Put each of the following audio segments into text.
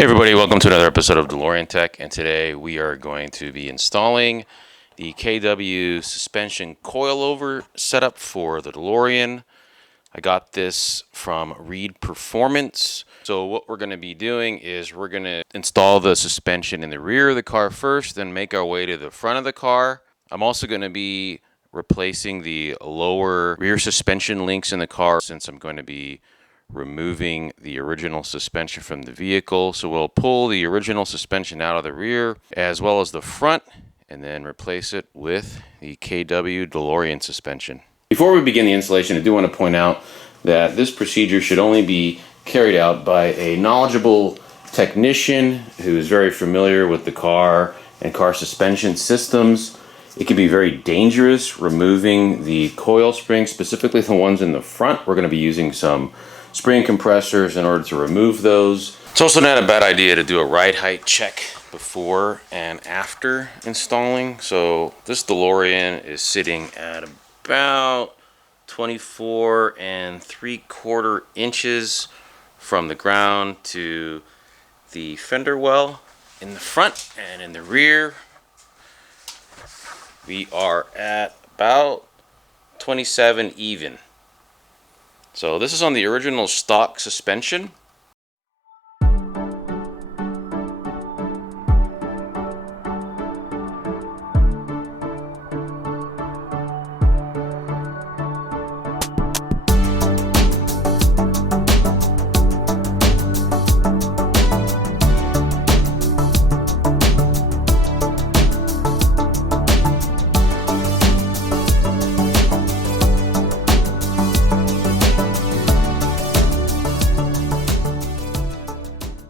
Hey everybody, welcome to another episode of DeLorean Tech, and today we are going to be installing the KW suspension coilover setup for the DeLorean. I got this from Reed Performance. So what we're going to be doing is we're going to install the suspension in the rear of the car first, then make our way to the front of the car. I'm also going to be replacing the lower rear suspension links in the car since I'm going to be removing the original suspension from the vehicle. So we'll pull the original suspension out of the rear as well as the front and then replace it with the KW DeLorean suspension. Before we begin the installation, I do want to point out that this procedure should only be carried out by a knowledgeable technician who is very familiar with the car and car suspension systems. It can be very dangerous removing the coil springs, specifically the ones in the front. We're going to be using some spring compressors in order to remove those. It's also not a bad idea to do a ride height check before and after installing. So this DeLorean is sitting at about 24 3/4 inches from the ground to the fender well in the front, and in the rear we are at about 27 even. So this is on the original stock suspension.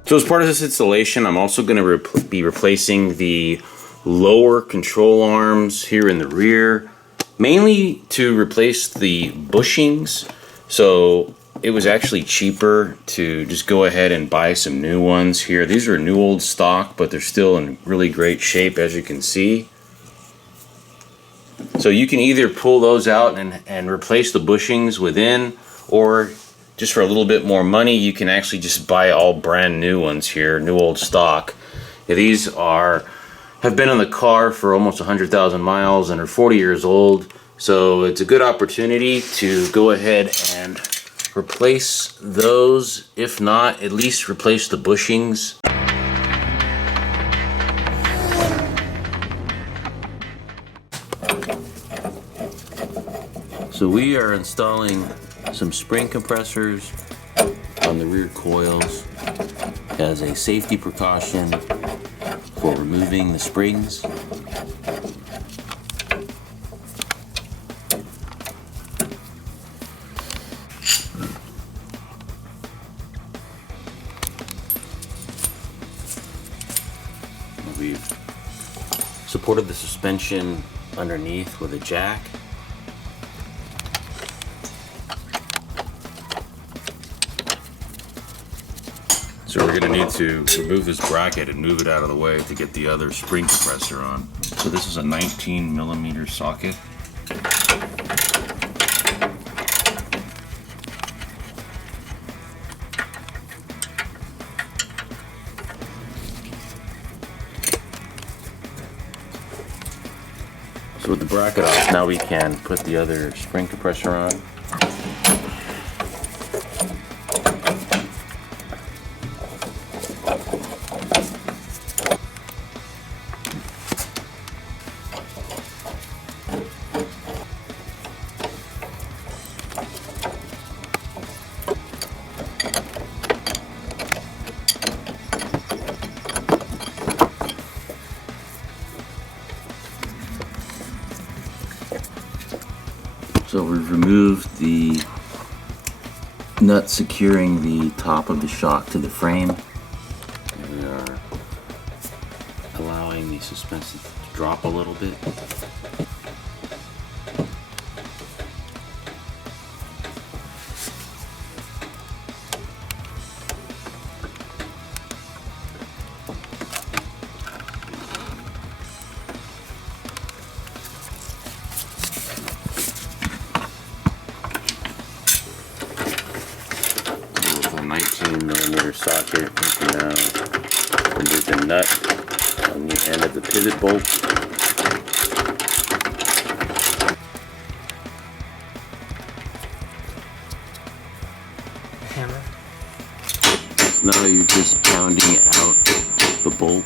So as part of this installation, I'm also going to be replacing the lower control arms here in the rear, mainly to replace the bushings. So it was actually cheaper to just go ahead and buy some new ones here. These are new old stock, but they're still in really great shape, as you can see. So you can either pull those out and replace the bushings within, or just for a little bit more money, you can actually just buy all brand new ones here, new old stock. These have been in the car for almost 100,000 miles and are 40 years old. So it's a good opportunity to go ahead and replace those. If not, at least replace the bushings. So we are installing some spring compressors on the rear coils as a safety precaution for removing the springs. We've supported the suspension underneath with a jack. So we're going to need to remove this bracket and move it out of the way to get the other spring compressor on. So this is a 19mm socket. So with the bracket off, now we can put the other spring compressor on. So we've removed the nut securing the top of the shock to the frame. And we are allowing the suspension to drop a little bit. 13mm socket. You can now remove the nut on the end of the pivot bolt. Hammer. Now you're just pounding out the bolt.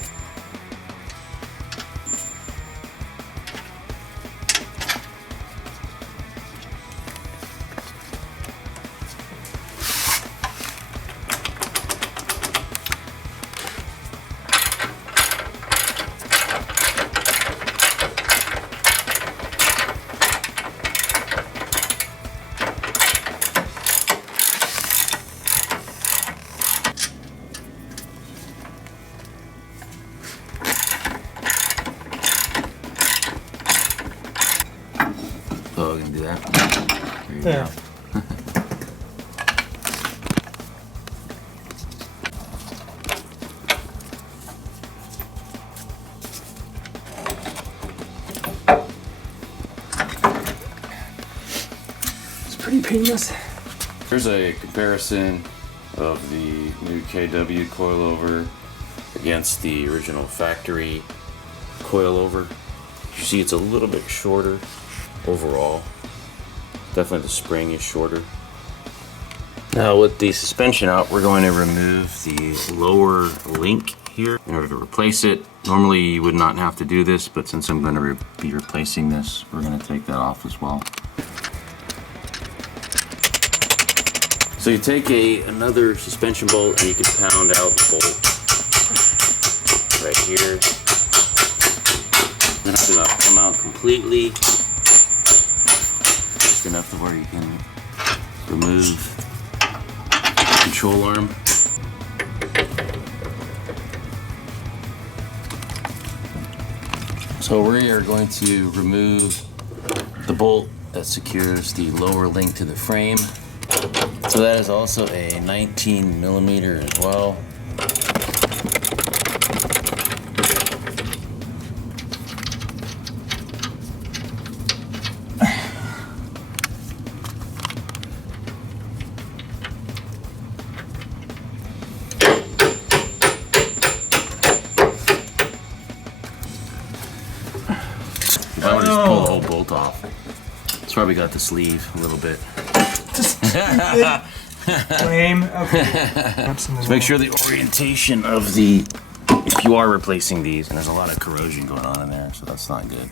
Oh, I can do that. There you Yeah. go. It's pretty painless. Here's a comparison of the new KW coilover against the original factory coilover. You see it's a little bit shorter overall. Definitely the spring is shorter. Now with the suspension out, we're going to remove the lower link here in order to replace it. Normally you would not have to do this, but since I'm going to be replacing this, we're going to take that off as well. So you take another suspension bolt and you can pound out the bolt right here. Then it's going to come out completely, just enough to where you can remove the control arm. So we are going to remove the bolt that secures the lower link to the frame. So that is also a 19mm as well. If I would just pull the whole bolt off. That's why we got the sleeve a little bit. Lame. Okay. Let's make sure the orientation of the, if you are replacing these, and there's a lot of corrosion going on in there, so that's not good.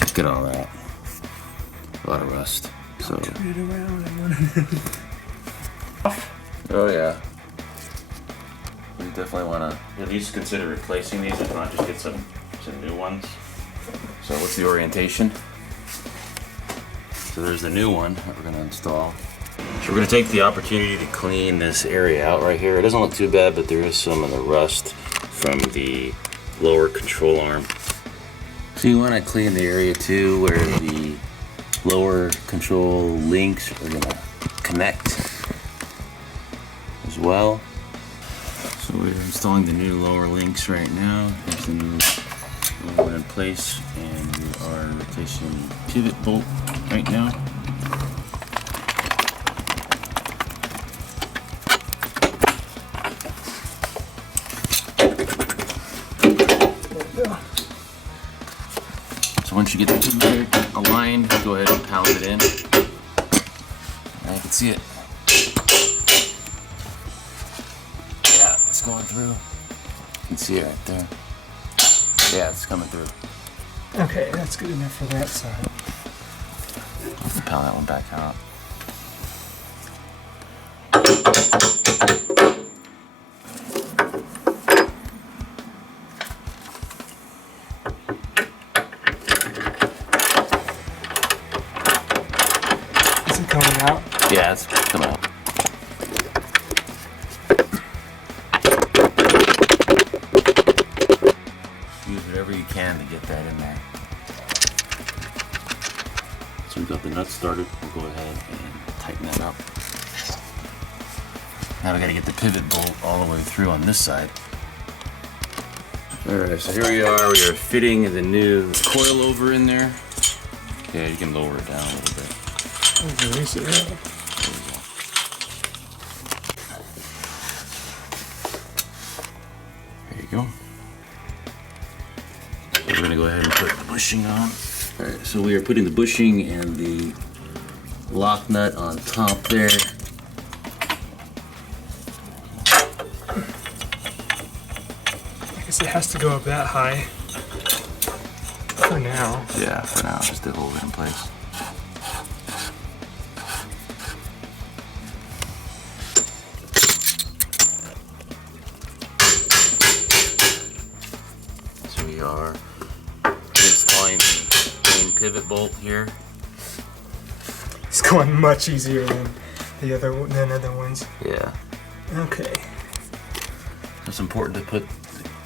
Look at all that. A lot of rust. So. Turn it around. I want to. Oh yeah. You definitely want to at least consider replacing these, if not just get some new ones. So what's the orientation? So there's the new one that we're going to install. So we're going to take the opportunity to clean this area out right here. It doesn't look too bad, but there is some of the rust from the lower control arm. So you want to clean the area too where the lower control links are going to connect as well. So we're installing the new lower links right now. There's the new one in place, and we are replacing the pivot bolt right now. So once you get the pivot aligned, go ahead and pound it in. Now you can see it. Yeah, it's going through. You can see it right there. Yeah, it's coming through. Okay, that's good enough for that side. I'll pound that one back out. Is it coming out? Yeah, it's coming out. Use whatever you can to get that in there. So we've got the nuts started. We'll go ahead and tighten that up. Now we got to get the pivot bolt all the way through on this side. Alright, so here we are. We are fitting the new coilover in there. Yeah, you can lower it down a little bit. Okay, so, you go. We're gonna go ahead and put the bushing on. All right, so we are putting the bushing and the lock nut on top there. I guess it has to go up that high. For now. Yeah, for now, just to hold it in place. So we are installing the main pivot bolt here. It's going much easier than other ones. Yeah. Okay. It's important to put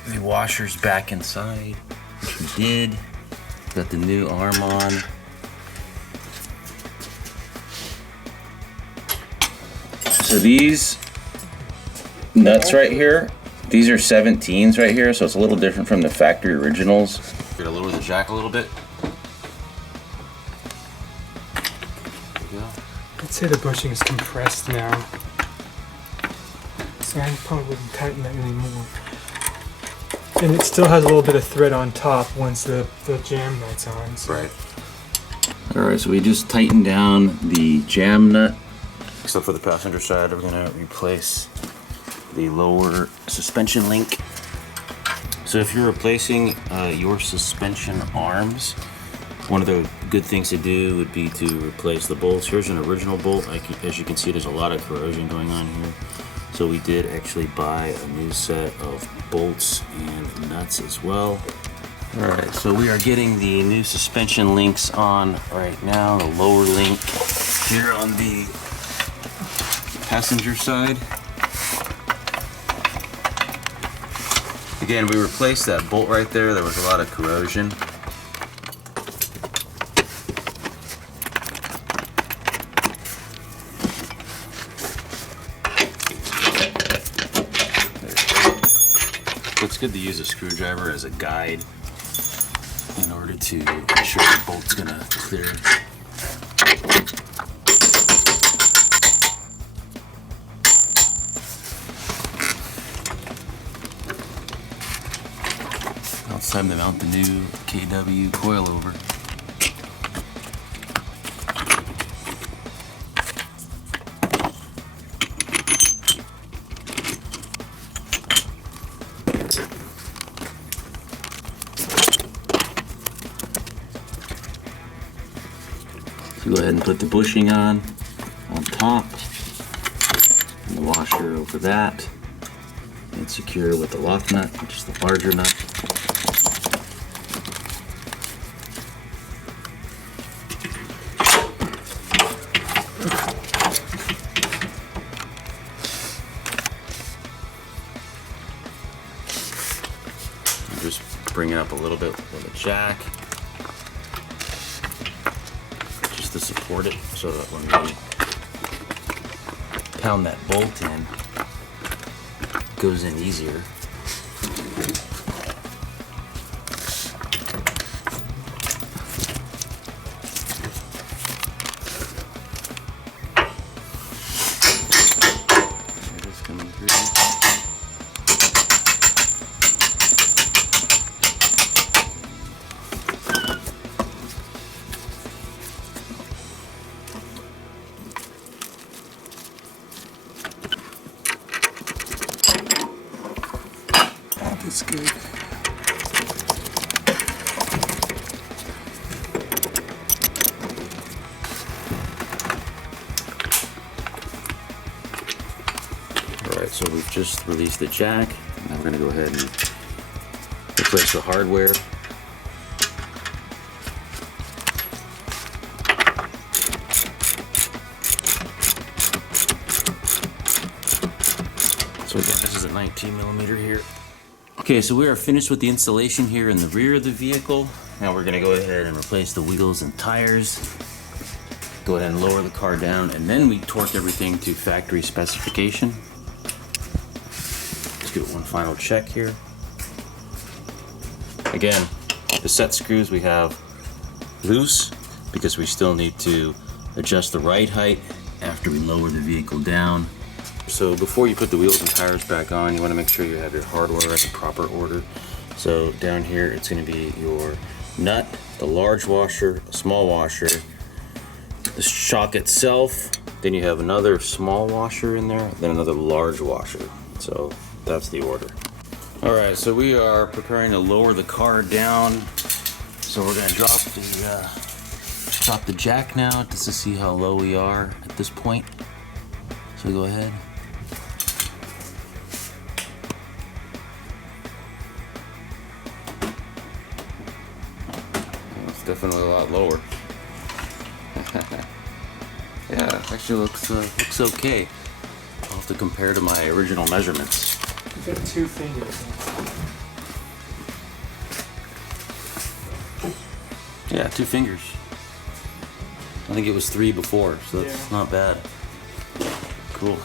the washers back inside, which we did. Got the new arm on. So these nuts right here, these are 17s right here, so it's a little different from the factory originals. We're gonna lower the jack a little bit. I'd say the bushing is compressed now. So I probably wouldn't tighten that anymore. And it still has a little bit of thread on top once the jam nut's on. So. Right. Alright, so we just tightened down the jam nut. Except for the passenger side, we're gonna replace the lower suspension link. So if you're replacing your suspension arms, one of the good things to do would be to replace the bolts. Here's an original bolt. As you can see, there's a lot of corrosion going on here. So we did actually buy a new set of bolts and nuts as well. All right, so we are getting the new suspension links on right now. The lower link here on the passenger side. Again, we replaced that bolt right there. There was a lot of corrosion. So it's good to use a screwdriver as a guide in order to ensure the bolt's gonna clear. Now it's time to mount the new KW coilover. So go ahead and put the bushing on top, and the washer over that, and secure with the lock nut, which is the larger nut. And just bring it up a little bit with a jack, to support it, so that when we pound that bolt in, it goes in easier. There it is coming through. That's good. Alright, so we've just released the jack. Now we're going to go ahead and replace the hardware. So again, this is a 19mm here. Okay, so we are finished with the installation here in the rear of the vehicle. Now we're gonna go ahead and replace the wheels and tires. Go ahead and lower the car down, and then we torque everything to factory specification. Let's give it one final check here. Again, the set screws we have loose because we still need to adjust the ride height after we lower the vehicle down. So before you put the wheels and tires back on, you want to make sure you have your hardware in the proper order. So down here, it's going to be your nut, the large washer, the small washer, the shock itself, then you have another small washer in there, then another large washer. So that's the order. All right, so we are preparing to lower the car down. So we're going to drop the jack now just to see how low we are at this point. So go ahead. It's definitely a lot lower. Yeah, it actually looks okay. I'll have to compare to my original measurements. You've got 2 fingers. Yeah, 2 fingers. I think it was 3 before, so that's not bad. Cool.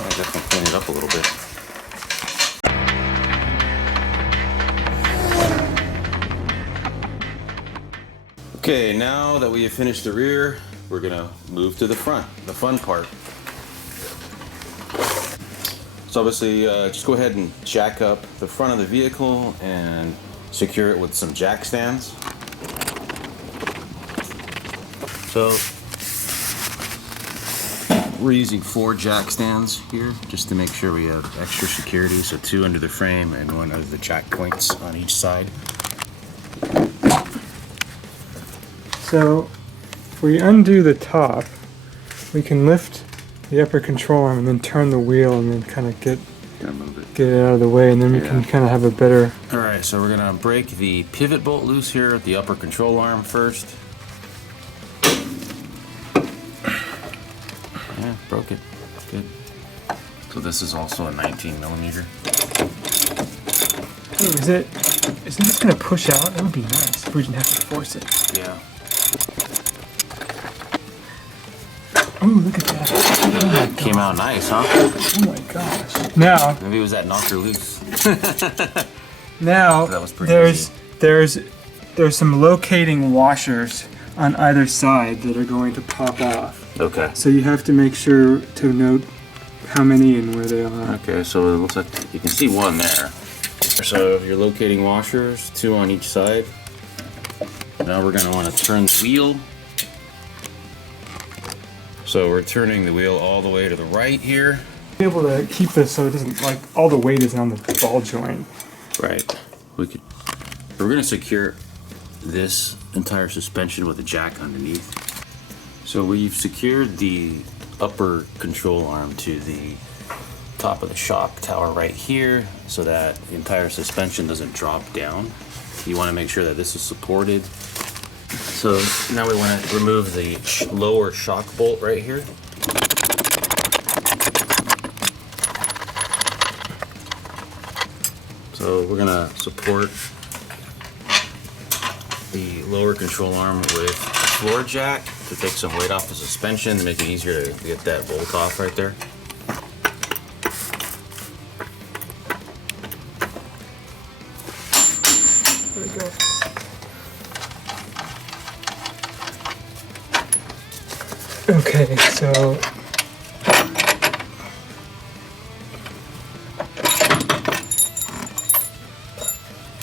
I definitely clean it up a little bit. Okay, now that we have finished the rear, we're gonna move to the front, the fun part. So obviously, just go ahead and jack up the front of the vehicle and secure it with some jack stands. So we're using 4 jack stands here just to make sure we have extra security. So 2 under the frame and 1 under the jack points on each side. So if we undo the top, we can lift the upper control arm and then turn the wheel and then kind of get it out of the way, and then we can kind of have a better... Alright, so we're going to break the pivot bolt loose here at the upper control arm first. Yeah, broke it. Good. So this is also a 19mm. Ooh, isn't it just going to push out? That would be nice if we didn't have to force it. Yeah. Ooh, look at that. Oh my God. Came out nice, huh? Oh my gosh. Now, Maybe it was that knocker loose. now That was pretty there's some locating washers on either side that are going to pop off. Okay. So you have to make sure to note how many and where they are. Okay, so it looks like you can see 1 there. So you're locating washers, 2 on each side. Now we're going to want to turn the wheel. So we're turning the wheel all the way to the right here. Be able to keep this so it doesn't, like, all the weight is on the ball joint. Right. We're going to secure this entire suspension with a jack underneath. So we've secured the upper control arm to the top of the shock tower right here so that the entire suspension doesn't drop down. You want to make sure that this is supported. So now we want to remove the lower shock bolt right here. So we're going to support the lower control arm with a floor jack to take some weight off the suspension to make it easier to get that bolt off right there. There we go. Okay, so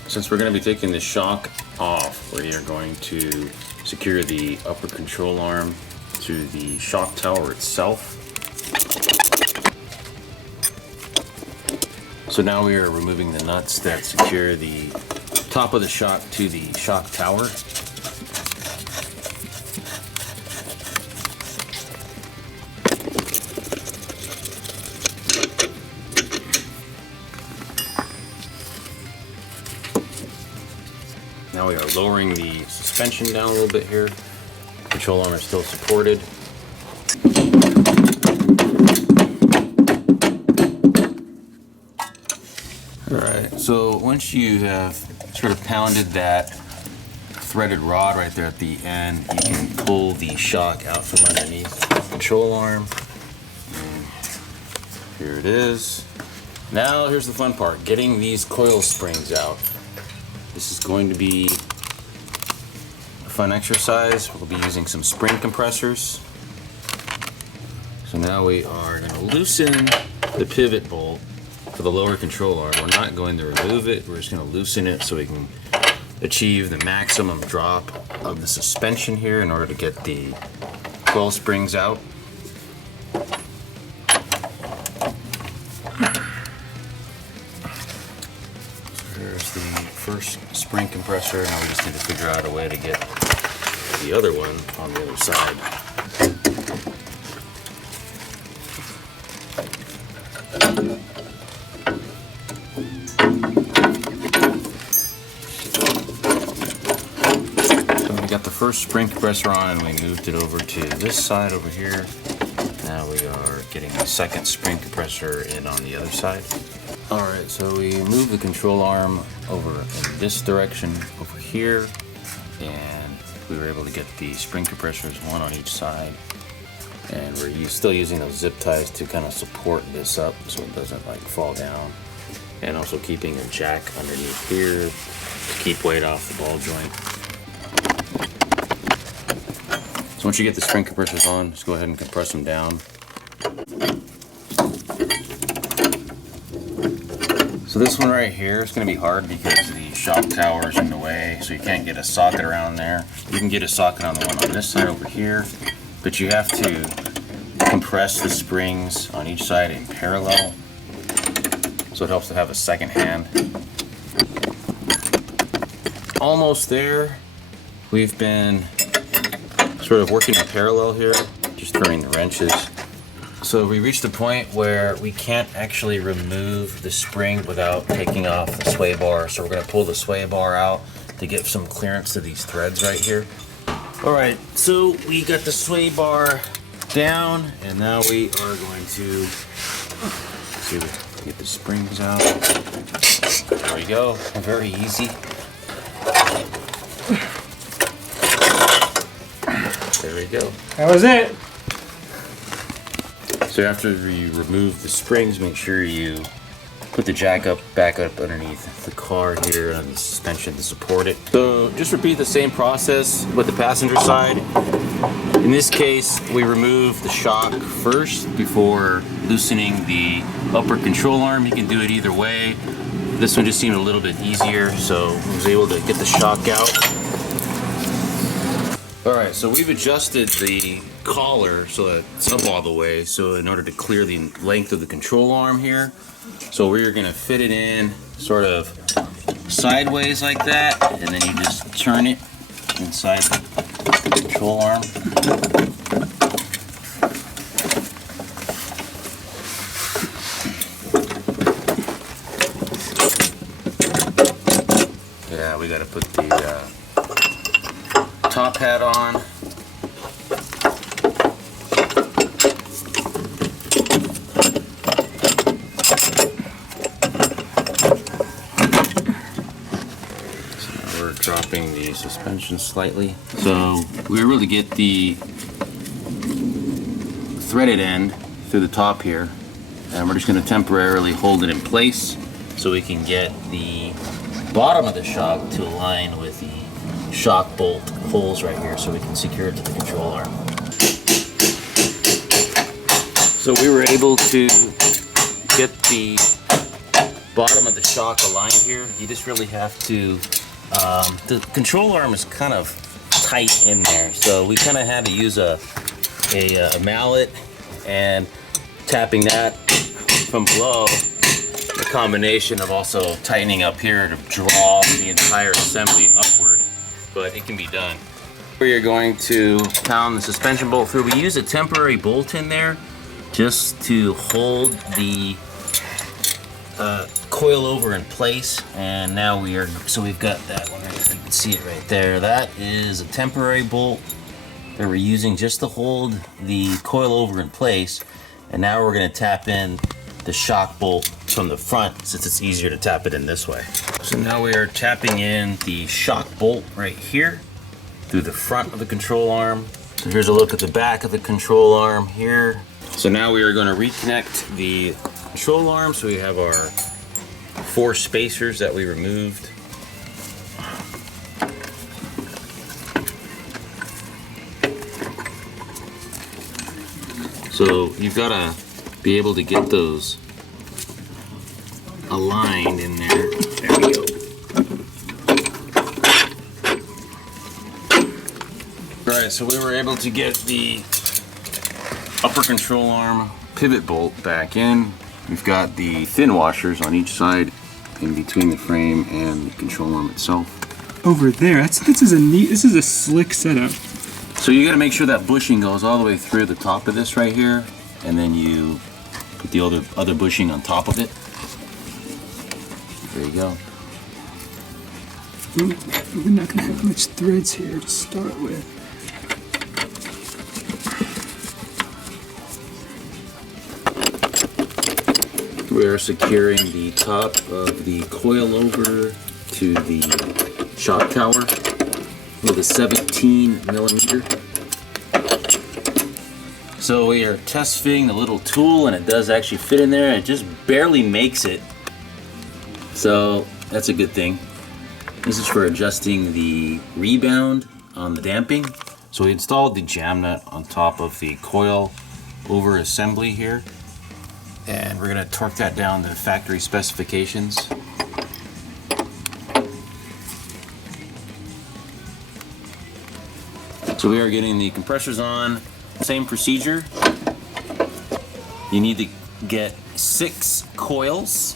since we're going to be taking the shock off, we are going to secure the upper control arm to the shock tower itself. So now we are removing the nuts that secure the top of the shock to the shock tower. Now we are lowering the suspension down a little bit here. Control arm is still supported. Alright, so once you have sort of pounded that threaded rod right there at the end, you can pull the shock out from underneath the control arm. And here it is. Now here's the fun part, getting these coil springs out. This is going to be a fun exercise. We'll be using some spring compressors. So now we are going to loosen the pivot bolt for the lower control arm. We're not going to remove it, we're just going to loosen it so we can achieve the maximum drop of the suspension here in order to get the coil springs out. There's the first spring compressor. Now we just need to figure out a way to get the other one on the other side. So we got the first spring compressor on and we moved it over to this side over here. Now we are getting the second spring compressor in on the other side. Alright, so we move the control arm over in this direction over here, and we were able to get the spring compressors, one on each side, and we're still using those zip ties to kind of support this up so it doesn't like fall down, and also keeping a jack underneath here to keep weight off the ball joint. So once you get the spring compressors on, just go ahead and compress them down. So this one right here is going to be hard because the shock tower is in the way, so you can't get a socket around there. You can get a socket on the one on this side over here, but you have to compress the springs on each side in parallel, so it helps to have a second hand. Almost there. We've been sort of working in parallel here, just turning the wrenches. So we reached a point where we can't actually remove the spring without taking off the sway bar. So we're going to pull the sway bar out to get some clearance to these threads right here. Alright, so we got the sway bar down, and now we are going to see if we can get the springs out. There we go, very easy. There we go. That was it. So after you remove the springs, make sure you put the jack back up underneath the car here on the suspension to support it. So just repeat the same process with the passenger side. In this case, we remove the shock first before loosening the upper control arm. You can do it either way. This one just seemed a little bit easier, so I was able to get the shock out. Alright, so we've adjusted the collar so that it's up all the way, so in order to clear the length of the control arm here. So we're going to fit it in sort of sideways like that, and then you just turn it inside the control arm. Yeah, we got to put the top hat on. So now we're dropping the suspension slightly. So we were able to get the threaded end through the top here, and we're just going to temporarily hold it in place so we can get the bottom of the shock to align with the shock bolt holes right here so we can secure it to the control arm. So we were able to get the bottom of the shock aligned here. You just really have to, the control arm is kind of tight in there, so we kind of had to use a mallet and tapping that from below. The combination of also tightening up here to draw the entire assembly upward. But it can be done. We are going to pound the suspension bolt through. We use a temporary bolt in there just to hold the coilover in place, and now we've got that one right there. You can see it right there. That is a temporary bolt that we're using just to hold the coilover in place, and now we're going to tap in the shock bolt from the front since it's easier to tap it in this way. So now we are tapping in the shock bolt right here through the front of the control arm. So here's a look at the back of the control arm here. So now we are going to reconnect the control arm. So we have our 4 spacers that we removed. So you've got to be able to get those aligned in there. There we go. Alright, so we were able to get the upper control arm pivot bolt back in. We've got the thin washers on each side in between the frame and the control arm itself. Over there, this is a slick setup. So you got to make sure that bushing goes all the way through the top of this right here, and then you put the other bushing on top of it. There you go. We're not going to have much threads here to start with. We are securing the top of the coilover to the shock tower with a 17 millimeter. So we are test fitting the little tool, and it does actually fit in there. It just barely makes it. So that's a good thing. This is for adjusting the rebound on the damping. So we installed the jam nut on top of the coil over assembly here. And we're gonna torque that down to factory specifications. So we are getting the compressors on, same procedure. You need to get 6 coils,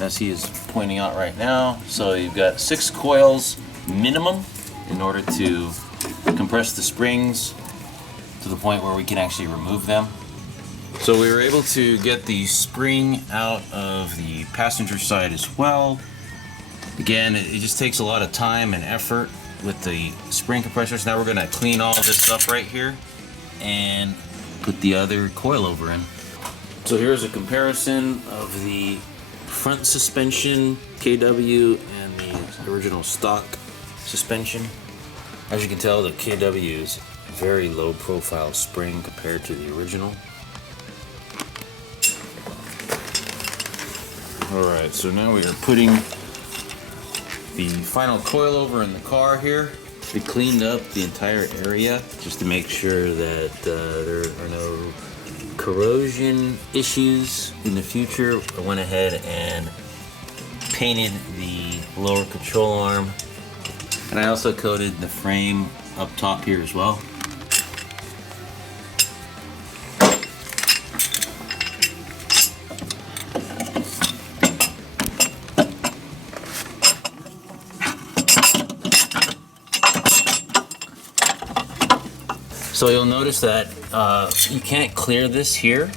as he is pointing out right now. So you've got 6 coils minimum in order to compress the springs to the point where we can actually remove them. So we were able to get the spring out of the passenger side as well. Again, it just takes a lot of time and effort with the spring compressors. Now we're going to clean all this up right here and put the other coilover in. So here's a comparison of the front suspension KW and the original stock suspension. As you can tell, the KW is very low profile spring compared to the original. Alright, so now we are putting the final coilover in the car here. We cleaned up the entire area just to make sure that there are no corrosion issues in the future. I went ahead and painted the lower control arm, and I also coated the frame up top here as well. So you'll notice that you can't clear this here.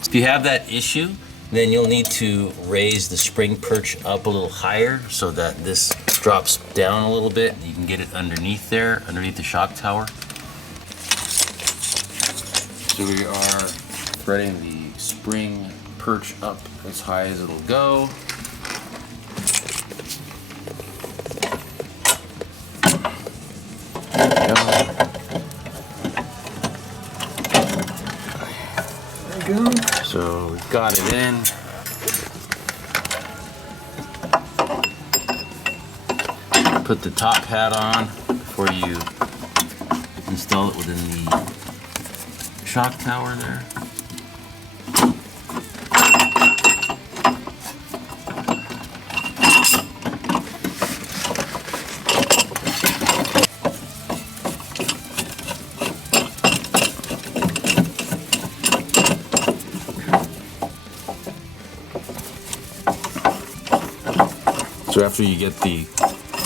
If you have that issue, then you'll need to raise the spring perch up a little higher so that this drops down a little bit. You can get it underneath there, underneath the shock tower. So we are threading the spring perch up as high as it'll go. There we go. So we've got it in. Put the top hat on before you install it within the shock tower there. So after you get the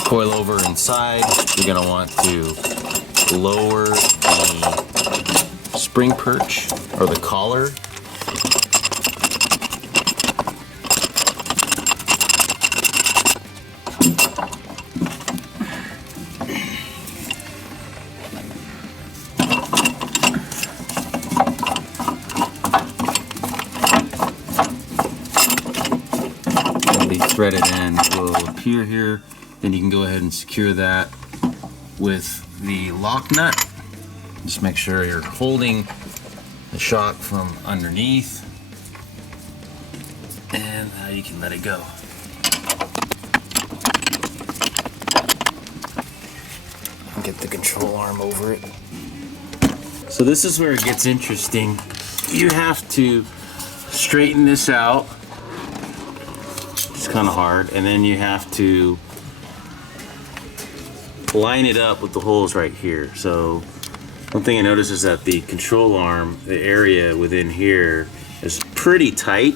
coilover inside, you're going to want to lower the spring perch or the collar. Threaded end will appear here. Then you can go ahead and secure that with the lock nut. Just make sure you're holding the shock from underneath, and now you can let it go. Get the control arm over it. So this is where it gets interesting. You have to straighten this out. It's kind of hard, and then you have to line it up with the holes right here. So one thing I noticed is that the control arm, the area within here is pretty tight.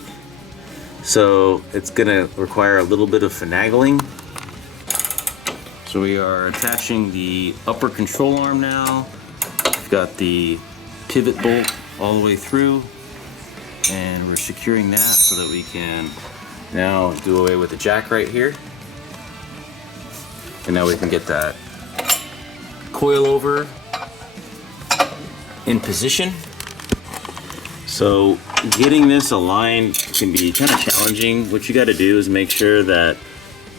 So it's gonna require a little bit of finagling. So we are attaching the upper control arm now. We've got the pivot bolt all the way through, and we're securing that so that we can now do away with the jack right here. And now we can get that coilover in position. So getting this aligned can be kind of challenging. What you got to do is make sure that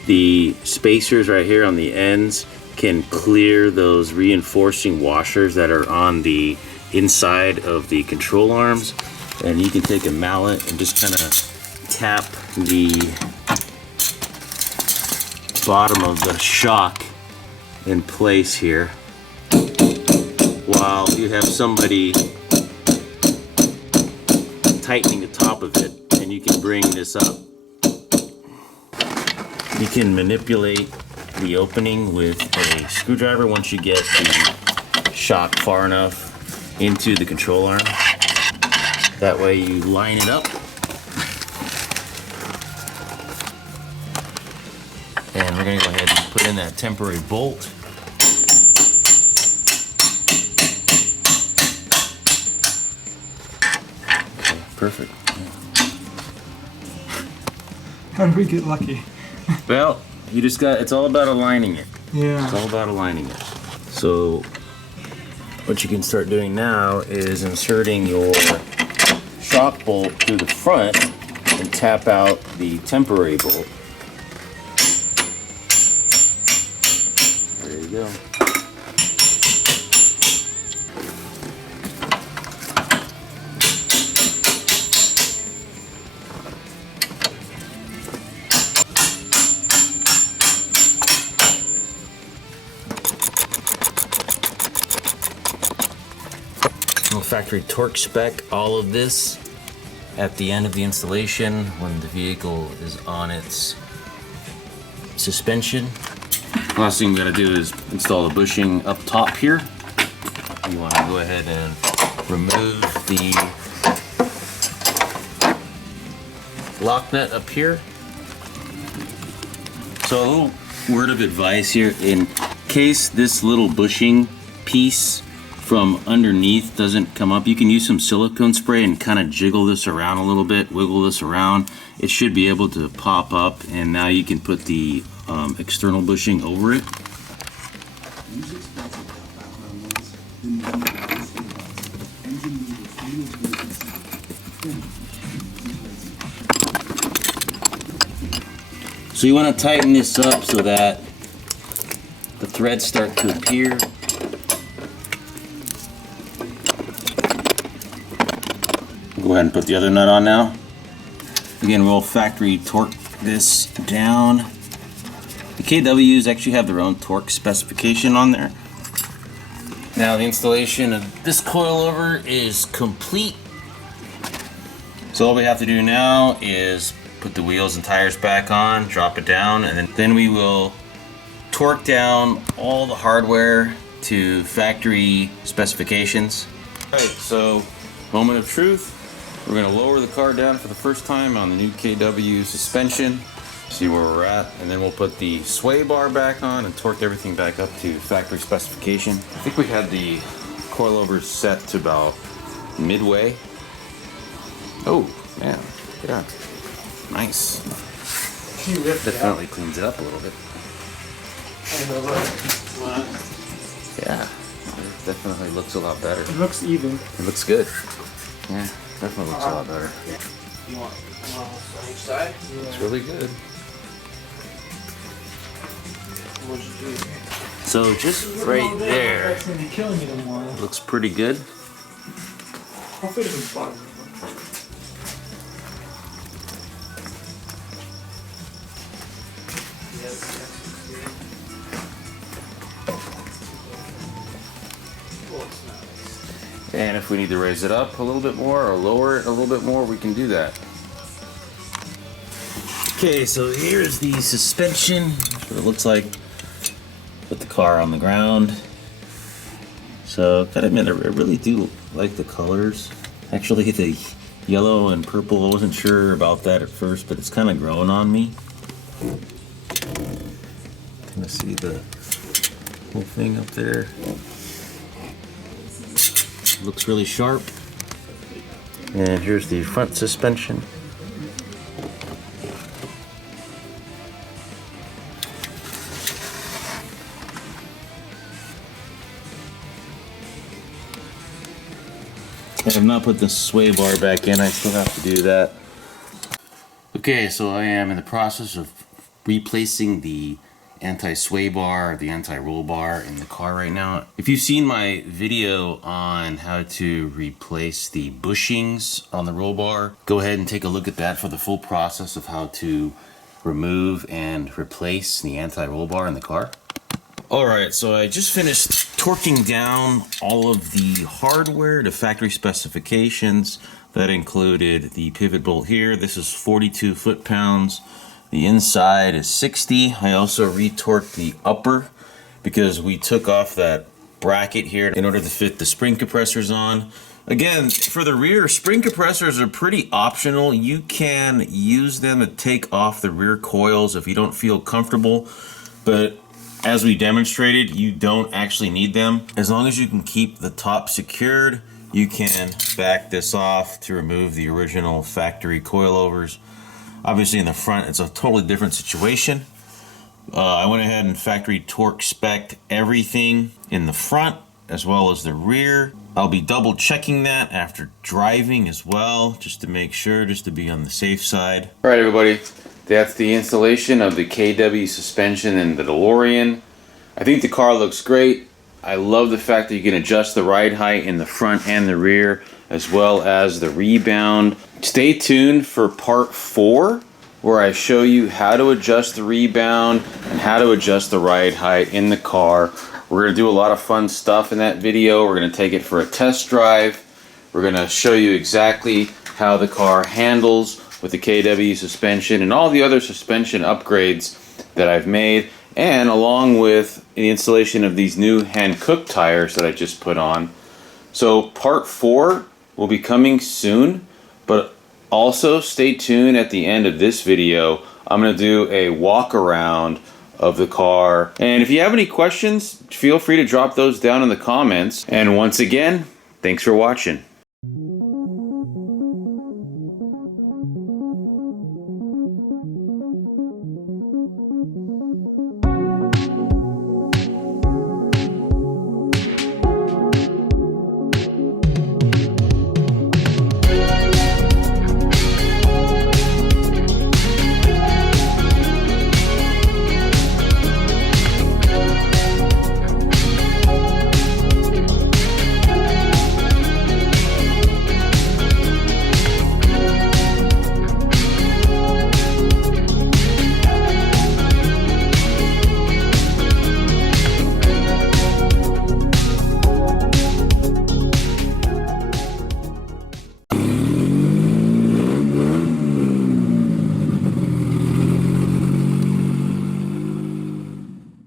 the spacers right here on the ends can clear those reinforcing washers that are on the inside of the control arms. And you can take a mallet and just kind of tap the bottom of the shock in place here while you have somebody tightening the top of it, and you can bring this up. You can manipulate the opening with a screwdriver once you get the shock far enough into the control arm. That way you line it up. And we're going to go ahead and put in that temporary bolt. Okay, perfect. How did we get lucky? Well, you just got, it's all about aligning it. Yeah. It's all about aligning it. So what you can start doing now is inserting your shock bolt through the front and tap out the temporary bolt. There you go. Factory torque spec all of this at the end of the installation when the vehicle is on its suspension. Last thing we gotta do is install the bushing up top here. You want to go ahead and remove the lock nut up here. So a little word of advice here: in case this little bushing piece from underneath doesn't come up, you can use some silicone spray and kind of jiggle this around a little bit, wiggle this around. It should be able to pop up, and now you can put the external bushing over it. So you want to tighten this up so that the threads start to appear. Go ahead and put the other nut on now. Again, we'll factory torque this down. The KWs actually have their own torque specification on there. Now the installation of this coilover is complete. So all we have to do now is put the wheels and tires back on, drop it down, and then we will torque down all the hardware to factory specifications. All right, so moment of truth. We're going to lower the car down for the first time on the new KW suspension, see where we're at, and then we'll put the sway bar back on and torque everything back up to factory specification. I think we had the coilovers set to about midway. Oh, man, yeah, nice. Definitely cleans it up a little bit. Yeah, it definitely looks a lot better. It looks even. It looks good. Yeah. Definitely looks a lot better. You want one on each side? It's really good. What'd you do? So just right there, looks pretty good. I'll fit it in the bottom. And if we need to raise it up a little bit more or lower it a little bit more, we can do that. Okay, so here's the suspension. That's what it looks like. Put the car on the ground. So, gotta admit, I really do like the colors. Actually, the yellow and purple, I wasn't sure about that at first, but it's kind of growing on me. Kind of see the whole thing up there. Looks really sharp. And here's the front suspension. I have not put the sway bar back in, I still have to do that. Okay, so I am in the process of replacing the anti-sway bar, the anti-roll bar in the car right now. If you've seen my video on how to replace the bushings on the roll bar, go ahead and take a look at that for the full process of how to remove and replace the anti-roll bar in the car. Alright, so I just finished torquing down all of the hardware to factory specifications. That included the pivot bolt here. This is 42 foot-pounds. The inside is 60. I also retorqued the upper because we took off that bracket here in order to fit the spring compressors on. Again, for the rear, spring compressors are pretty optional. You can use them to take off the rear coils if you don't feel comfortable, but as we demonstrated, you don't actually need them. As long as you can keep the top secured, you can back this off to remove the original factory coilovers. Obviously in the front, it's a totally different situation. I went ahead and factory torque spec'd everything in the front as well as the rear. I'll be double checking that after driving as well, just to make sure, just to be on the safe side. All right, everybody. That's the installation of the KW suspension in the DeLorean. I think the car looks great. I love the fact that you can adjust the ride height in the front and the rear, as well as the rebound. Stay tuned for part 4, where I show you how to adjust the rebound and how to adjust the ride height in the car. We're gonna do a lot of fun stuff in that video. We're gonna take it for a test drive. We're gonna show you exactly how the car handles with the KW suspension and all the other suspension upgrades that I've made, and along with the installation of these new hand-cooked tires that I just put on. So part 4 will be coming soon, but also stay tuned at the end of this video. I'm going to do a walk around of the car, and if you have any questions, feel free to drop those down in the comments. And once again, thanks for watching.